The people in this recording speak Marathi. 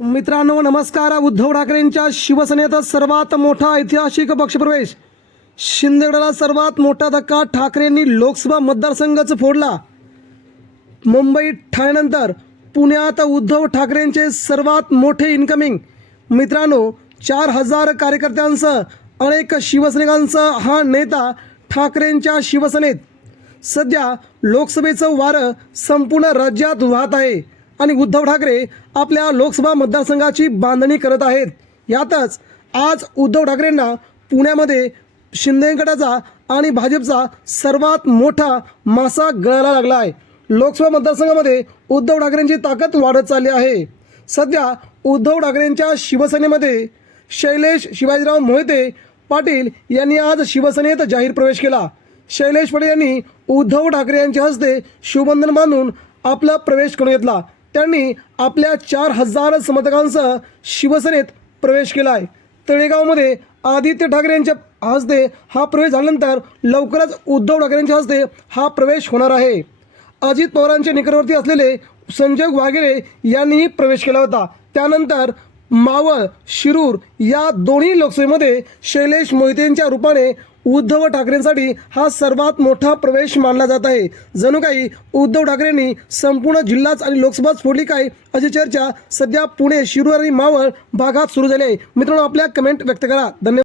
मित्रांनो नमस्कार. उद्धव ठाकरेंच्या शिवसेनेचा सर्वात मोठा ऐतिहासिक पक्षप्रवेश. शिंदेगडाला सर्वात मोठा धक्का ठाकरेंनी लोकसभा मतदारसंघच फोडला. मुंबई ठाण्यानंतर पुण्यात उद्धव ठाकरेंचे सर्वात मोठे इन्कमिंग मित्रांनो चार हजार कार्यकर्त्यांसह अनेक शिवसैनिकांसह हा नेता ठाकरेंच्या शिवसेनेत. सध्या लोकसभेचं वारं संपूर्ण राज्यात वाहत आहे. आणि उद्धव ठाकरे आपल्या लोकसभा मतदारसंघाची बांधणी करत आहेत. यातच आज उद्धव ठाकरेंना पुण्यामध्ये शिंदे गटाचा आणि भाजपचा सर्वात मोठा मासा गळायला लागला आहे. लोकसभा मतदारसंघामध्ये उद्धव ठाकरेंची ताकद वाढत चालली आहे. सध्या उद्धव ठाकरेंच्या शिवसेनेमध्ये शैलेश शिवाजीराव मोहिते पाटील यांनी आज शिवसेनेत जाहीर प्रवेश केला. शैलेश पाटील यांनी उद्धव ठाकरे यांच्या हस्ते शिवबंधन बांधून आपला प्रवेश करून घेतला. त्यांनी आपल्या चार हजार समर्थकांसह शिवसेनेत प्रवेश केला आहे तळेगावमध्ये आदित्य ठाकरे यांच्या हस्ते हा प्रवेश झाल्यानंतर लवकरच उद्धव ठाकरे यांच्या हस्ते हा प्रवेश होणार आहे. अजित पवारांचे निकटवर्ती असलेले संजय वाघेरे यांनीही प्रवेश केला होता. त्यानंतर मावळ शिरूर या दोन्ही लोकसभेमध्ये शैलेश मोहितेंच्या रूपाने उद्धव ठाकरेंसाठी हा सर्वात मोठा प्रवेश मानला जात आहे. जणू काही उद्धव ठाकरेंनी संपूर्ण जिल्हाच आणि लोकसभाच फोडली काय अशी चर्चा सध्या पुणे शिरूर आणि मावळ भागात सुरू झाली आहे. मित्रांनो आपल्या कमेंट व्यक्त करा. धन्यवाद.